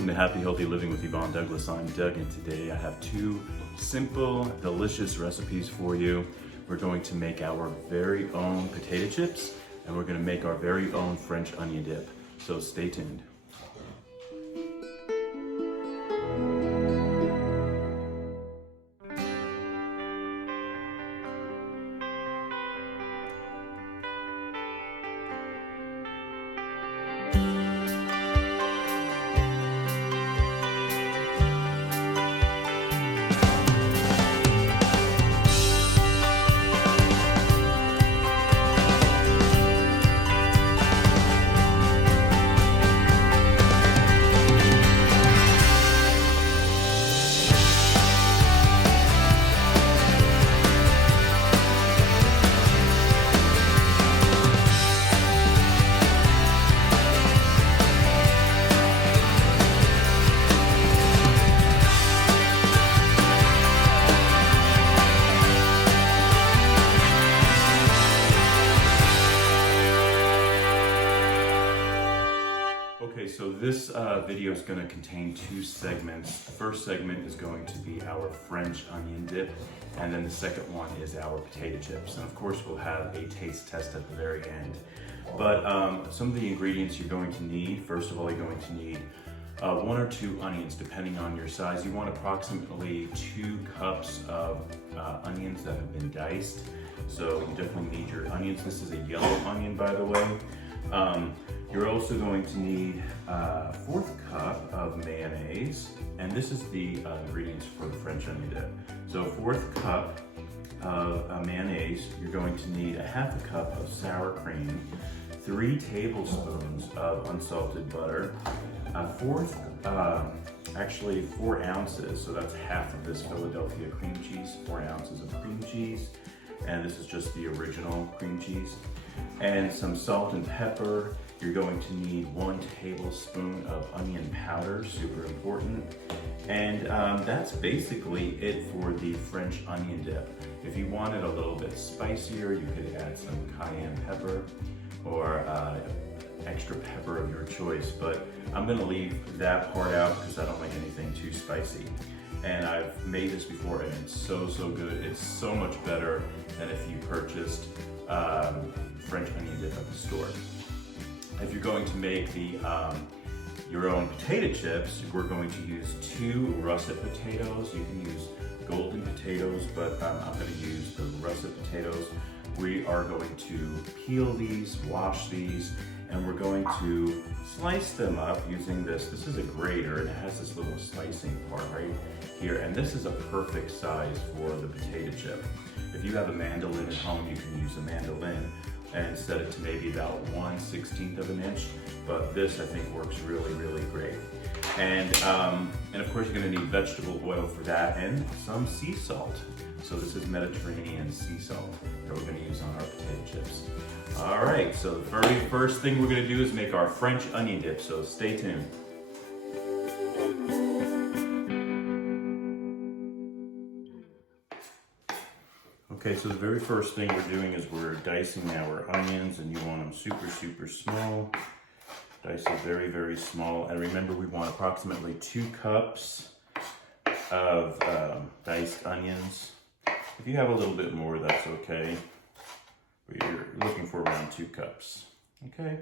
Welcome to Happy Healthy Living with Yvonne Douglas. I'm Doug, and today I have two simple, delicious recipes for you. We're going to make our very own potato chips, and we're going to make our very own French onion dip. So stay tuned. Okay, so this video is going to contain two segments. The first segment is going to be our French onion dip, and then the second one is our potato chips. And of course, we'll have a taste test at the very end. But some of the ingredients you're going to need, first of all, you're going to need 1 or 2 onions, depending on your size. You want approximately 2 cups of onions that have been diced. So you definitely need your onions. This is a yellow onion, by the way. You're also going to need a 1/4 cup of mayonnaise, and this is the ingredients for the French onion dip. So 1/4 cup of mayonnaise. You're going to need a 1/2 cup of sour cream, 3 tablespoons of unsalted butter, actually 4 ounces, so that's half of this Philadelphia cream cheese, 4 ounces of cream cheese, and this is just the original cream cheese, and some salt and pepper. You're going to need 1 tablespoon of onion powder, super important. And that's basically it for the French onion dip. If you want it a little bit spicier, you could add some cayenne pepper or extra pepper of your choice, but I'm gonna leave that part out because I don't like anything too spicy. And I've made this before and it's so good. It's so much better than if you purchased French onion dip at the store. If you're going to make your own potato chips, we're going to use 2 russet potatoes. You can use golden potatoes, but I'm going to use the russet potatoes. We are going to peel these, wash these, and we're going to slice them up using this. This is a grater, and it has this little slicing part right here, and this is a perfect size for the potato chip. If you have a mandolin at home, you can use a mandolin and set it to maybe about 1/16 of an inch, but this I think works really great. And of course you're gonna need vegetable oil for that and some sea salt. So this is Mediterranean sea salt that we're gonna use on our potato chips. All right, so the very first thing we're gonna do is make our French onion dip, so stay tuned. Okay, so the very first thing we're doing is we're dicing our onions, and you want them super small. Dice it very small. And remember, we want approximately 2 cups of diced onions. If you have a little bit more, that's okay. But you're looking for around 2 cups, okay?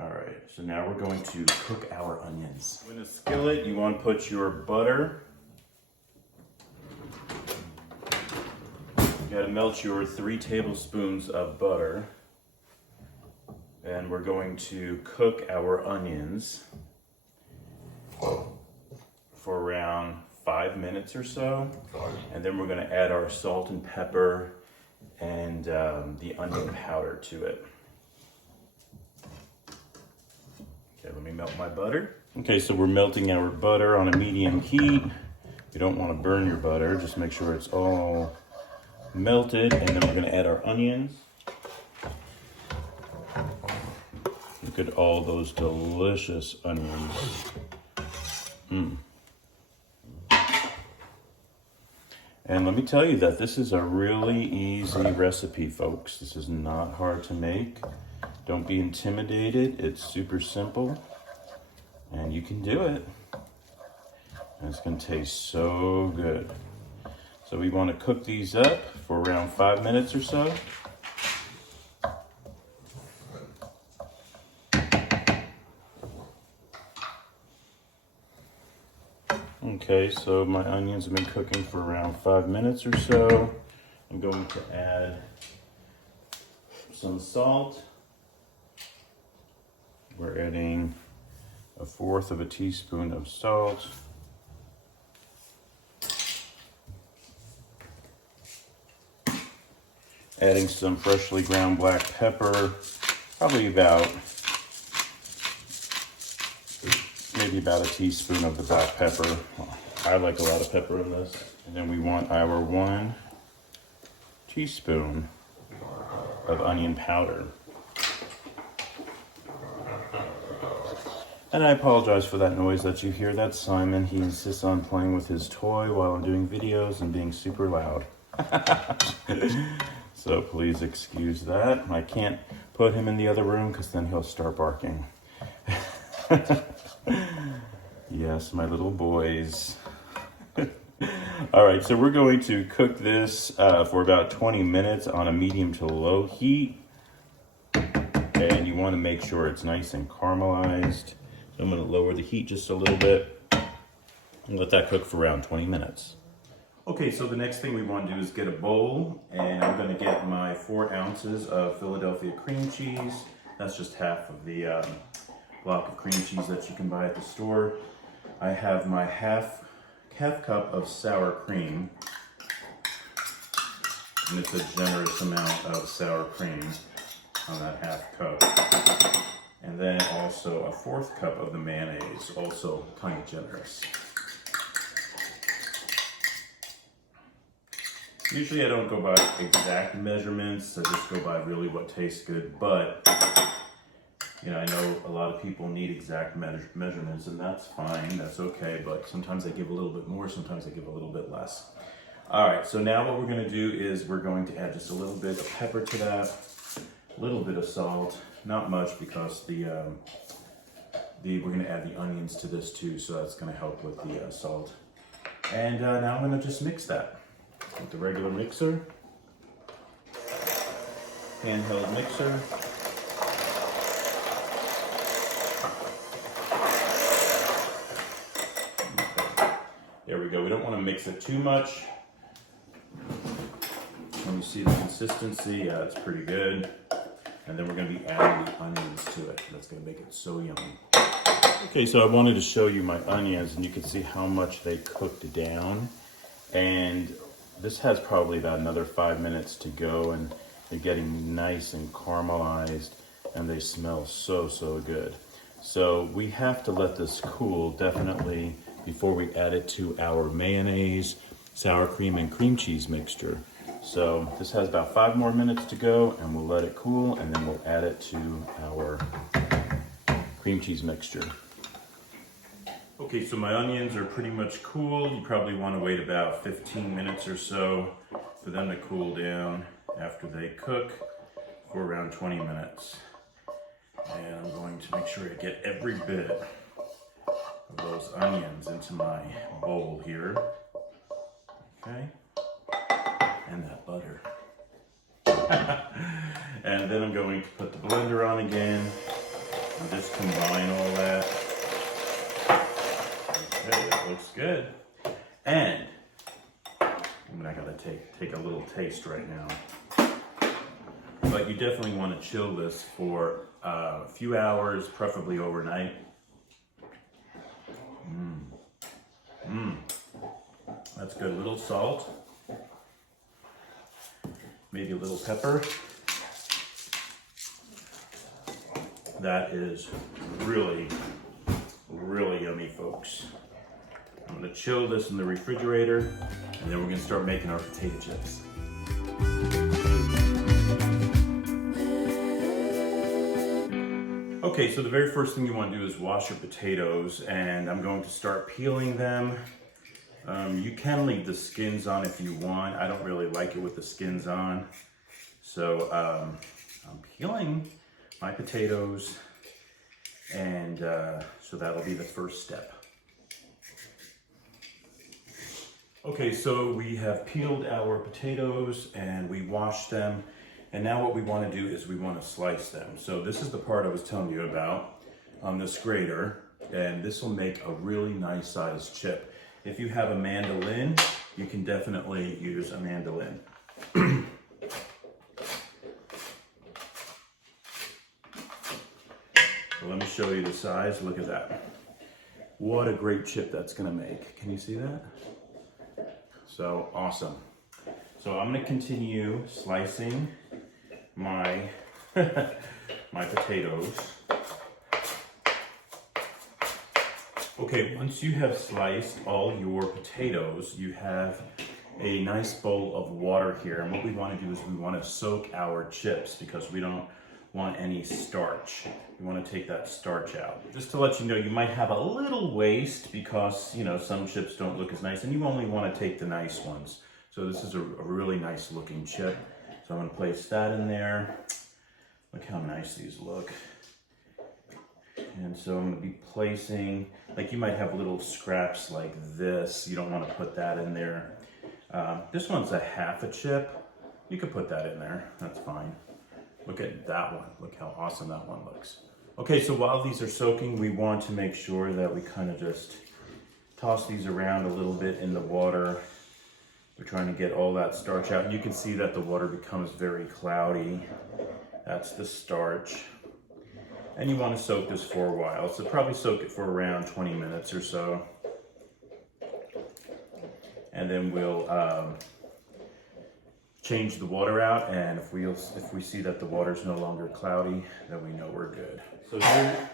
All right, so now we're going to cook our onions. In a skillet, you want to put your butter. You gotta melt your 3 tablespoons of butter, and we're going to cook our onions for around 5 minutes or so, and then we're gonna add our salt and pepper and the onion powder to it. Okay, let me melt my butter. Okay, so we're melting our butter on a medium heat. You don't want to burn your butter, just make sure it's all melted, and then we're going to add our onions. Look at all those delicious onions. And let me tell you that this is a really easy recipe, folks. This is not hard to make. Don't be intimidated. It's super simple. And you can do it. And it's gonna taste so good. So we wanna cook these up for around 5 minutes or so. Okay, so my onions have been cooking for around 5 minutes or so. I'm going to add some salt. We're adding 1/4 teaspoon of salt. Adding some freshly ground black pepper, probably maybe about a teaspoon of the black pepper. I like a lot of pepper in this. And then we want our 1 teaspoon of onion powder. And I apologize for that noise that you hear. That's Simon. He insists on playing with his toy while I'm doing videos and being super loud. So please excuse that. I can't put him in the other room because then he'll start barking. Yes, my little boys. All right, so we're going to cook this for about 20 minutes on a medium to low heat. And you want to make sure it's nice and caramelized. So I'm going to lower the heat just a little bit and let that cook for around 20 minutes. Okay, so the next thing we want to do is get a bowl, and I'm going to get my 4 ounces of Philadelphia cream cheese. That's just half of the block of cream cheese that you can buy at the store. I have my half cup of sour cream, and it's a generous amount of sour cream on that half cup. And then also a 4th cup of the mayonnaise, also kind of generous. Usually I don't go by exact measurements, I just go by really what tastes good, but you know, I know a lot of people need exact measurements, and that's fine, that's okay, but sometimes I give a little bit more, sometimes I give a little bit less. All right, so now what we're gonna do is we're going to add just a little bit of pepper to that, a little bit of salt, not much because we're gonna add the onions to this too, so that's gonna help with the salt. And now I'm gonna just mix that with the regular mixer, handheld mixer. There we go. We don't want to mix it too much. When you see the consistency, yeah, it's pretty good. And then we're going to be adding the onions to it. That's going to make it so yummy. Okay, so I wanted to show you my onions, and you can see how much they cooked down. And this has probably about another 5 minutes to go, and they're getting nice and caramelized, and they smell so, so good. So we have to let this cool definitely before we add it to our mayonnaise, sour cream, and cream cheese mixture. So this has about 5 more minutes to go, and we'll let it cool, and then we'll add it to our cream cheese mixture. Okay, so my onions are pretty much cooled. You probably want to wait about 15 minutes or so for them to cool down after they cook for around 20 minutes. And I'm going to make sure I get every bit of those onions into my bowl here. Okay, and that butter. And then I'm going to put the blender on again and just combine all that. Okay, that looks good. And I gotta take a little taste right now. But you definitely want to chill this for a few hours, preferably overnight. That's good. A little salt, maybe a little pepper. That is really, really yummy, folks. I'm gonna chill this in the refrigerator, and then we're gonna start making our potato chips. Okay, so the very first thing you want to do is wash your potatoes, and I'm going to start peeling them. You can leave the skins on if you want. I don't really like it with the skins on. So I'm peeling my potatoes, And so that'll be the first step. Okay, so we have peeled our potatoes and we washed them. And now what we want to do is we want to slice them. So this is the part I was telling you about on this grater. And this will make a really nice sized chip. If you have a mandolin, you can definitely use a mandolin. So let me show you the size. Look at that. What a great chip that's gonna make. Can you see that? So awesome. So I'm gonna continue slicing my, my potatoes. Okay, once you have sliced all your potatoes, you have a nice bowl of water here. And what we want to do is we want to soak our chips because we don't want any starch. We want to take that starch out. Just to let you know, you might have a little waste because, you know, some chips don't look as nice and you only want to take the nice ones. So this is a really nice looking chip. So I'm going to place that in there. Look how nice these look. And so I'm going to be placing, like you might have little scraps like this. You don't want to put that in there. This one's a half a chip. You could put that in there. That's fine. Look at that one. Look how awesome that one looks. Okay, so while these are soaking, we want to make sure that we kind of just toss these around a little bit in the water. We're trying to get all that starch out. You can see that the water becomes very cloudy. That's the starch. And you want to soak this for a while. So probably soak it for around 20 minutes or so. And then we'll change the water out. And if we see that the water's no longer cloudy, then we know we're good. So here,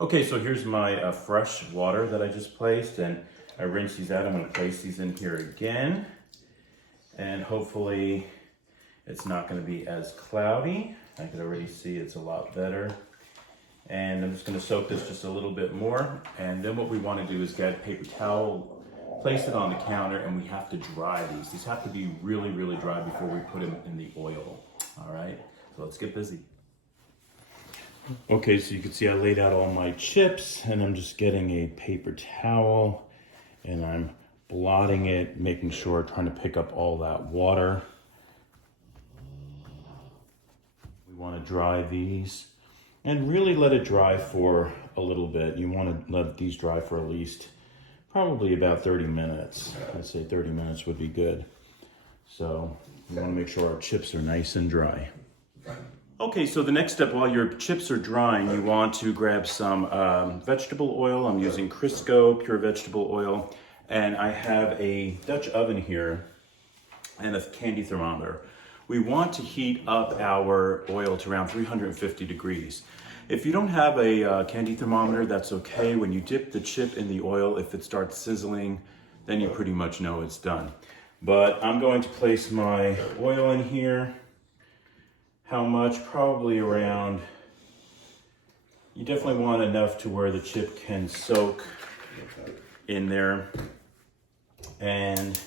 okay, so here's my fresh water that I just placed. And I rinsed these out. I'm going to place these in here again. And hopefully it's not going to be as cloudy. I can already see it's a lot better. And I'm just going to soak this just a little bit more. And then what we want to do is get a paper towel, place it on the counter, and we have to dry these. These have to be really, really dry before we put them in the oil. All right, so let's get busy. Okay, so you can see I laid out all my chips and I'm just getting a paper towel and I'm blotting it, making sure, trying to pick up all that water. Want to dry these and really let it dry for a little bit. You want to let these dry for at least probably about 30 minutes. I'd say 30 minutes would be good. So we want to make sure our chips are nice and dry. Okay, so the next step, while your chips are drying, you want to grab some vegetable oil. I'm using Crisco pure vegetable oil, and I have a Dutch oven here and a candy thermometer. We want to heat up our oil to around 350 degrees. If you don't have a candy thermometer, that's okay. When you dip the chip in the oil, if it starts sizzling, then you pretty much know it's done. But I'm going to place my oil in here. How much? Probably around, you definitely want enough to where the chip can soak in there. And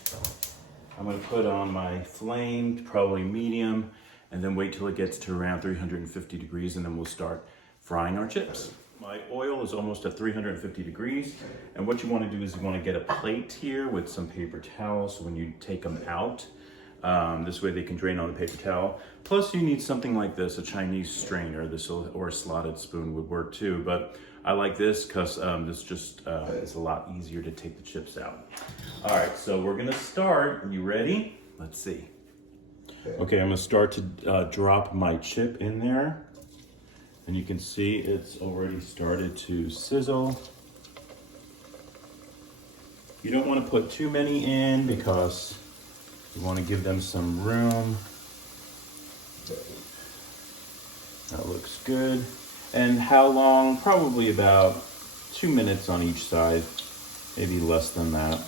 I'm going to put on my flame, probably medium, and then wait till it gets to around 350 degrees, and then we'll start frying our chips. My oil is almost at 350 degrees, and what you want to do is you want to get a plate here with some paper towels, so when you take them out, this way they can drain on the paper towel. Plus you need something like this, a Chinese strainer, or a slotted spoon would work too, but I like this because this just is a lot easier to take the chips out. All right, so we're gonna start. Are you ready? Let's see. Okay, I'm gonna start to drop my chip in there. And you can see it's already started to sizzle. You don't wanna put too many in because you wanna give them some room. That looks good. And how long? Probably about 2 minutes on each side, maybe less than that.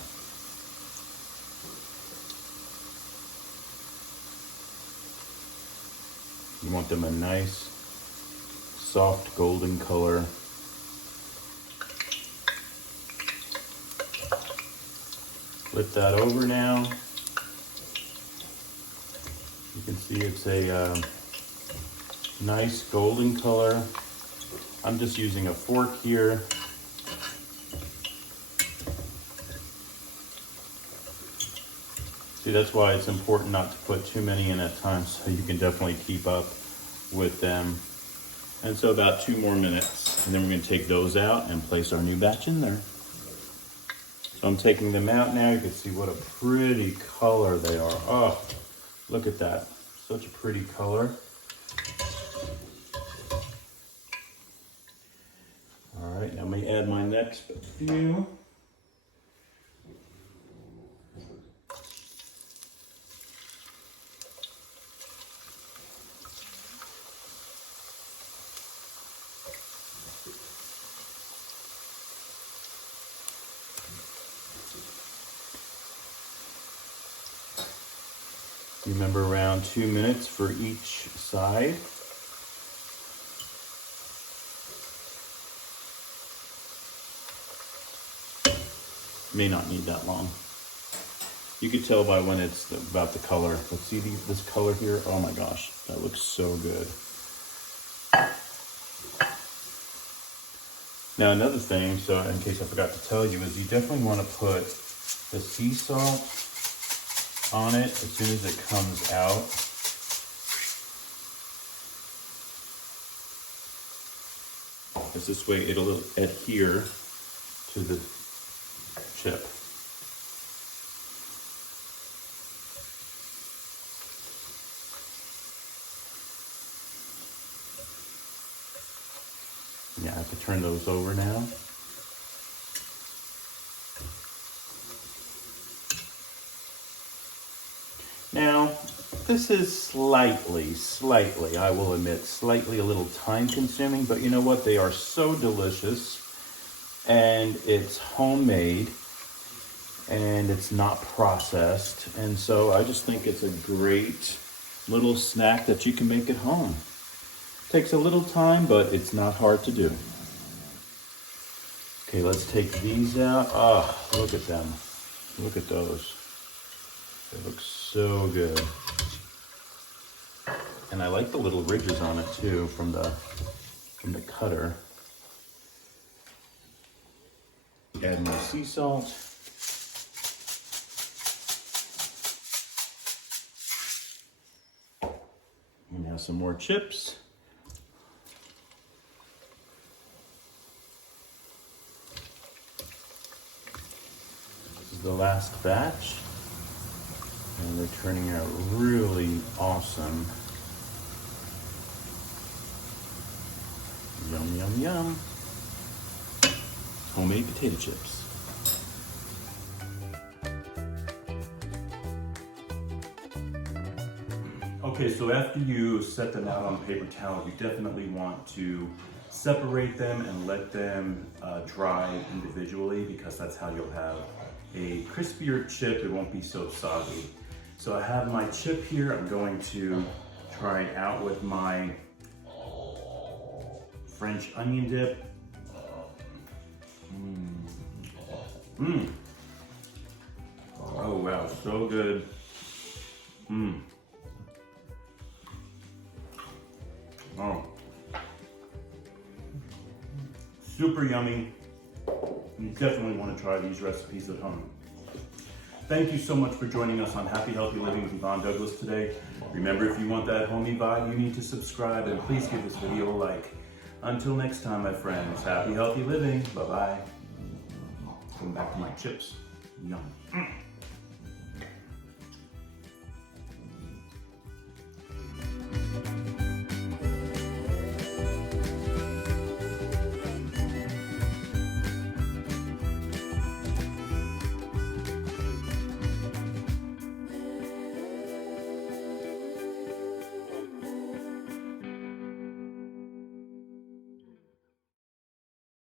You want them a nice, soft golden color. Flip that over now. You can see it's a nice golden color. I'm just using a fork here. See, that's why it's important not to put too many in at a time, so you can definitely keep up with them. And so about 2 more minutes, and then we're going to take those out and place our new batch in there. So I'm taking them out now. You can see what a pretty color they are. Oh, look at that. Such a pretty color. All right, now let me add my next few. Remember, around 2 minutes for each side. May not need that long. You could tell by when it's about the color. But see this color here? Oh my gosh, that looks so good. Now another thing, so in case I forgot to tell you, is you definitely want to put the sea salt on it as soon as it comes out. Because this way it'll adhere to the chip. Yeah, I have to turn those over now. Now, this is slightly, I will admit, slightly a little time consuming, but you know what? They are so delicious, and it's homemade, and it's not processed. And so I just think it's a great little snack that you can make at home. Takes a little time, but it's not hard to do. Okay, let's take these out. Oh, look at them. Look at those. They look so good. And I like the little ridges on it too from the cutter. Add my sea salt. And now some more chips. This is the last batch. And they're turning out really awesome. Yum, yum, yum. Homemade potato chips. Okay, so after you set them out on paper towel, you definitely want to separate them and let them dry individually, because that's how you'll have a crispier chip. It won't be so soggy. So I have my chip here. I'm going to try it out with my French onion dip. Oh wow, so good. Oh, super yummy. You definitely want to try these recipes at home. Thank you so much for joining us on Happy Healthy Living with Yvonne Douglas today. Remember, if you want that homey vibe, you need to subscribe, and please give this video a like. Until next time, my friends, happy healthy living. Bye-bye. Going back to my chips. Yum.